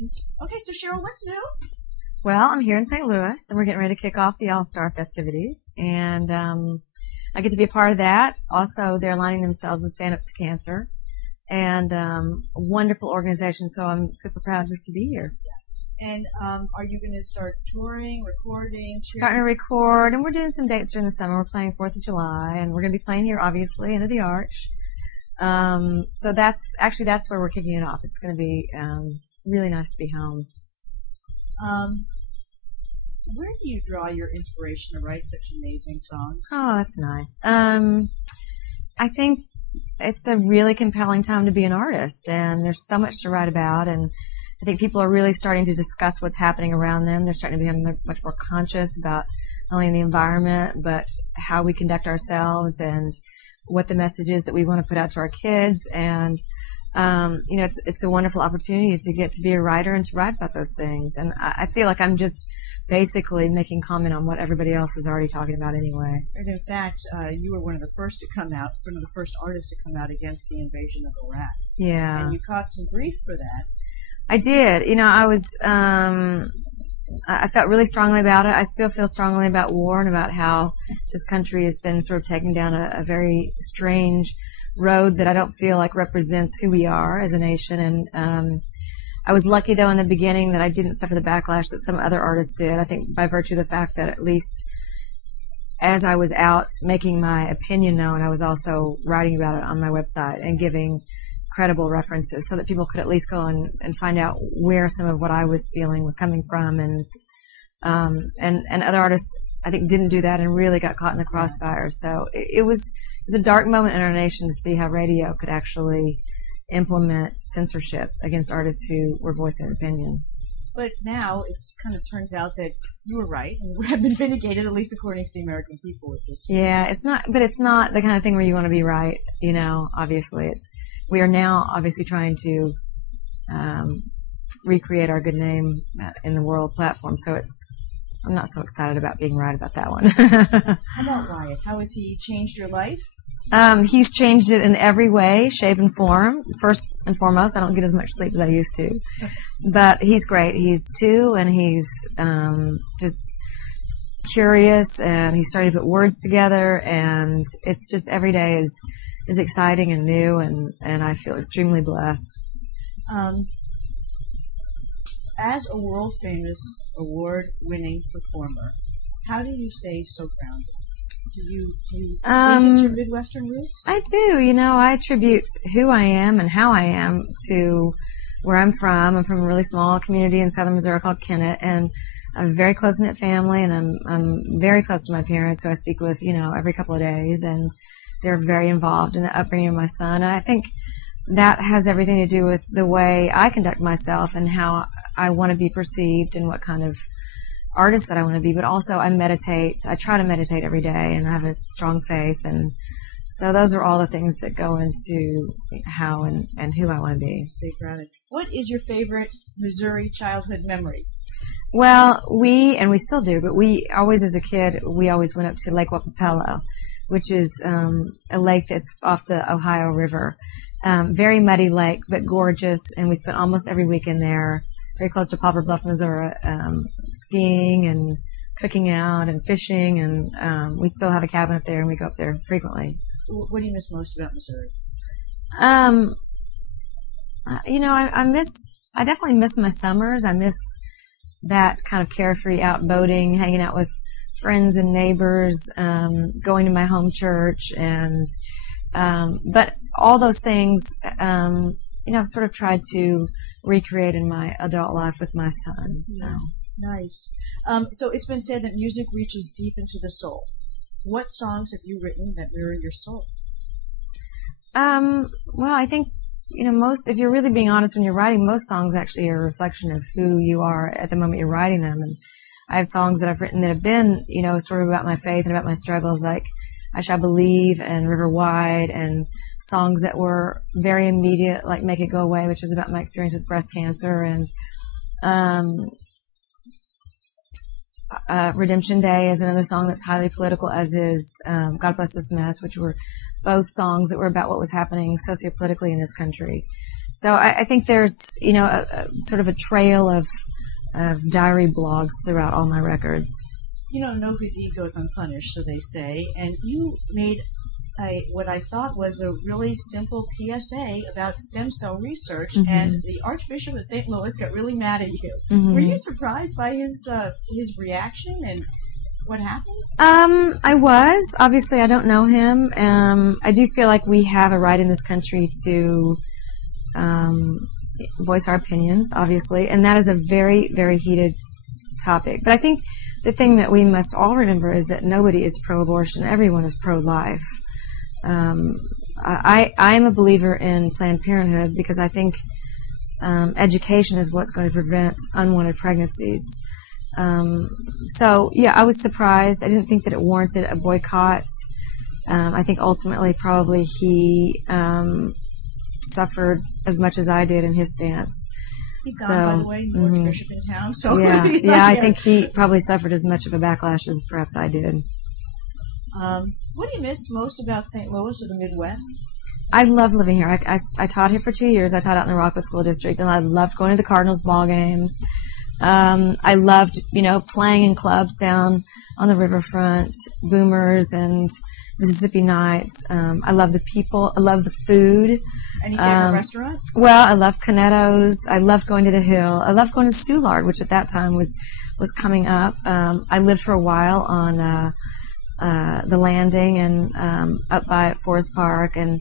Okay, so Sheryl, what's new? Well, I'm here in St. Louis, and we're getting ready to kick off the All-Star festivities, and I get to be a part of that. Also, they're aligning themselves with Stand Up to Cancer, and a wonderful organization, so I'm super proud just to be here. And are you going to start touring, recording? Starting to record, and we're doing some dates during the summer. We're playing 4th of July, and we're going to be playing here, obviously, into the Arch. So that's where we're kicking it off. It's going to be really nice to be home. Where do you draw your inspiration to write such amazing songs? Oh, that's nice. I think it's a really compelling time to be an artist, and there's so much to write about, and I think people are really starting to discuss what's happening around them. They're starting to become much more conscious about not only the environment, but how we conduct ourselves and what the message is that we want to put out to our kids. And, it's a wonderful opportunity to get to be a writer and to write about those things. And I feel like I'm just basically making comment on what everybody else is already talking about anyway. And in fact, you were one of the first artists to come out against the invasion of Iraq. Yeah. And you caught some grief for that. I did. I felt really strongly about it. I still feel strongly about war and about how this country has been sort of taking down a very strange road that I don't feel like represents who we are as a nation. And I was lucky, though, in the beginning that I didn't suffer the backlash that some other artists did. I think by virtue of the fact that at least as I was out making my opinion known, I was also writing about it on my website and giving credible references so that people could at least go and find out where some of what I was feeling was coming from. And other artists, I think, didn't do that and really got caught in the crossfire. So it was a dark moment in our nation to see how radio could actually implement censorship against artists who were voicing an opinion. But now it kind of turns out that you were right and have been vindicated, at least according to the American people with this. Yeah, it's not the kind of thing where you want to be right, obviously. We are now obviously trying to recreate our good name in the world platform, so I'm not so excited about being right about that one. How about Wyatt? How has he changed your life? He's changed it in every way, shape, and form. First and foremost, I don't get as much sleep as I used to. But he's great. He's 2, and he's just curious, and he's starting to put words together, and it's just every day is exciting and new, and I feel extremely blessed. As a world-famous, award-winning performer, how do you stay so grounded? Do you think it's your Midwestern roots? I do. I attribute who I am and how I am to where I'm from. I'm from a really small community in southern Missouri called Kennett, and I have a very close-knit family, and I'm very close to my parents, who I speak with, every couple of days, and they're very involved in the upbringing of my son. And I think that has everything to do with the way I conduct myself and how I want to be perceived and what kind of artist that I want to be. But also I meditate. I try to meditate every day, and I have a strong faith. And so those are all the things that go into how and who I want to be. Stay grounded. What is your favorite Missouri childhood memory? Well, we still do, but we always, as a kid, we always went up to Lake Wapapello, which is a lake that's off the Ohio River. Very muddy lake, but gorgeous, and we spent almost every weekend there, very close to Poplar Bluff, Missouri, skiing and cooking out and fishing, and we still have a cabin up there, and we go up there frequently. What do you miss most about Missouri? I definitely miss my summers. I miss that kind of carefree out boating, hanging out with friends and neighbors, going to my home church, and but all those things, I've sort of tried to recreate in my adult life with my son. So nice. So it's been said that music reaches deep into the soul. What songs have you written that mirror your soul? Well, I think most, if you're really being honest when you're writing, most songs actually are a reflection of who you are at the moment you're writing them. And I have songs that I've written that have been, sort of about my faith and about my struggles, like I Shall Believe and River Wide, and songs that were very immediate, like Make It Go Away, which was about my experience with breast cancer, and Redemption Day is another song that's highly political, as is God Bless This Mess, which were both songs that were about what was happening sociopolitically in this country. So I think there's, sort of a trail of diary blogs throughout all my records. No good deed goes unpunished, so they say. And you made what I thought was a really simple PSA about stem cell research, and the Archbishop of St. Louis got really mad at you. Were you surprised by his reaction and what happened? I was. Obviously, I don't know him. I do feel like we have a right in this country to voice our opinions, obviously, and that is a very, very heated topic. But I think the thing that we must all remember is that nobody is pro-abortion. Everyone is pro-life. I am a believer in Planned Parenthood because I think education is what's going to prevent unwanted pregnancies. So, yeah, I was surprised. I didn't think that it warranted a boycott. I think ultimately probably he suffered as much as I did in his stance. He's gone, by the way, the Archbishop in town. So yeah, I think he probably suffered as much of a backlash as perhaps I did. What do you miss most about St. Louis or the Midwest? I love living here. I taught here for 2 years. I taught out in the Rockwood School District, and I loved going to the Cardinals ball games. I loved, playing in clubs down on the riverfront, Boomers and Mississippi Nights. I love the people. I love the food. Any favorite restaurant? Well, I love Canetto's. I loved going to the Hill. I loved going to Soulard, which at that time was coming up. I lived for a while on the Landing and up by Forest Park, and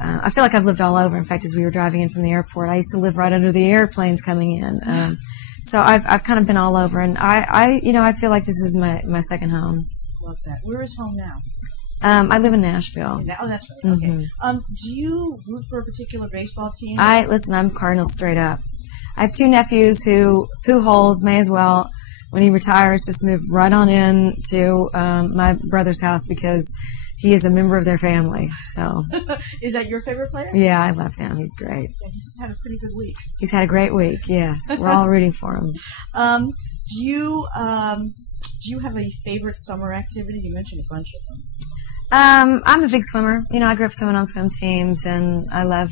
I feel like I've lived all over. In fact, as we were driving in from the airport, I used to live right under the airplanes coming in. So I've kind of been all over, and I feel like this is my second home. Love that. Where is home now? I live in Nashville. Oh, that's right. Okay. Do you root for a particular baseball team? Listen, I'm Cardinals straight up. I have two nephews who Pujols may as well, when he retires, just move right on in to my brother's house because he is a member of their family. So, is that your favorite player? Yeah, I love him. He's great. Yeah, he's had a pretty good week. He's had a great week. Yes, we're all rooting for him. Do you have a favorite summer activity? You mentioned a bunch of them. I'm a big swimmer. I grew up swimming on swim teams, and I love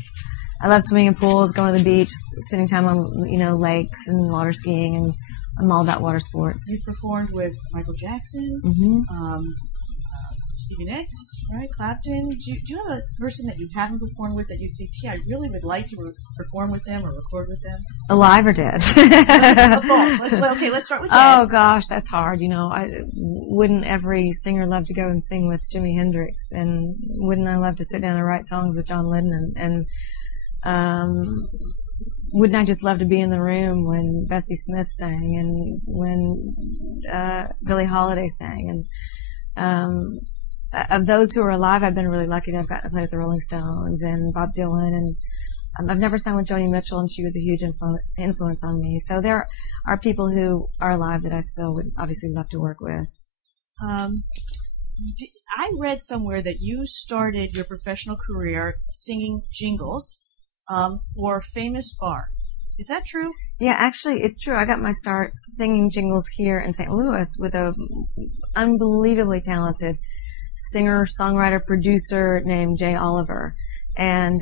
swimming in pools, going to the beach, spending time on lakes and water skiing, and I'm all about water sports. You've performed with Michael Jackson, Stevie Nicks, right? Clapton. Do you have a person that you haven't performed with that you'd say, gee, I really would like to perform with them or record with them? Alive or dead? Okay, let's start with that. Oh, gosh, that's hard. Wouldn't every singer love to go and sing with Jimi Hendrix? And wouldn't I love to sit down and write songs with John Lennon? And wouldn't I just love to be in the room when Bessie Smith sang and when Billie Holiday sang? And of those who are alive, I've been really lucky that I've gotten to play with the Rolling Stones and Bob Dylan, and I've never sung with Joni Mitchell, and she was a huge influence on me. So there are people who are alive that I still would obviously love to work with. I read somewhere that you started your professional career singing jingles for a famous bar. Is that true? Yeah, actually, it's true. I got my start singing jingles here in St. Louis with a unbelievably talented singer, songwriter, producer named Jay Oliver. And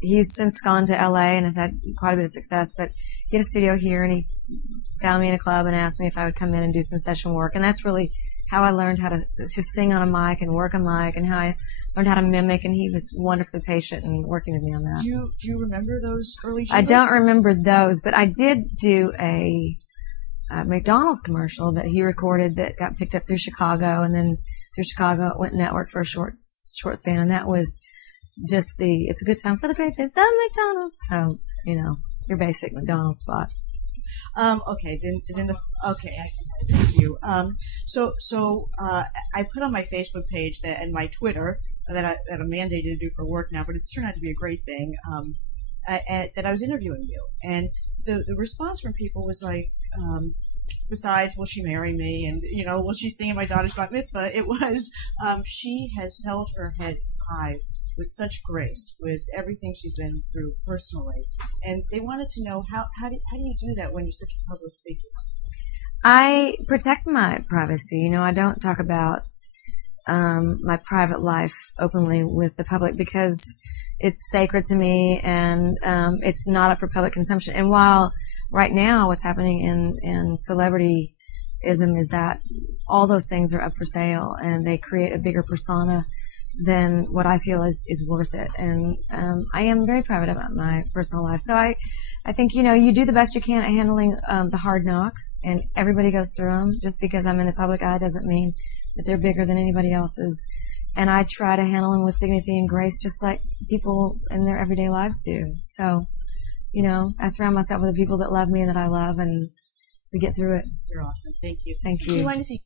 he's since gone to L.A. and has had quite a bit of success. But he had a studio here, and he found me in a club and asked me if I would come in and do some session work. And that's really how I learned how to sing on a mic and work a mic, and how I learned how to mimic. And he was wonderfully patient in working with me on that. Do you remember those early jingles? I don't remember those, but I did do a McDonald's commercial that he recorded that got picked up through Chicago, and then through Chicago it went network for a short span, and that was just it's a good time for the great taste of McDonald's. So, your basic McDonald's spot. Okay, thank you. So I put on my Facebook page and my Twitter that I'm mandated to do for work now, but it's turned out to be a great thing. That I was interviewing you, and the response from people was like, besides, will she marry me, and will she sing at my daughter's bat mitzvah? It was she has held her head high with such grace with everything she's been through personally, and they wanted to know how do you do that when you're such a public figure? I protect my privacy. I don't talk about my private life openly with the public because it's sacred to me, and it's not up for public consumption. And while right now what's happening in celebrityism is that all those things are up for sale, and they create a bigger persona than what I feel is worth it. And I am very private about my personal life. So I think, you do the best you can at handling the hard knocks, and everybody goes through them. Just because I'm in the public eye doesn't mean that they're bigger than anybody else's. And I try to handle them with dignity and grace, just like people in their everyday lives do. So, I surround myself with the people that love me and that I love, and we get through it. You're awesome. Thank you. Thank you. Do you mind if you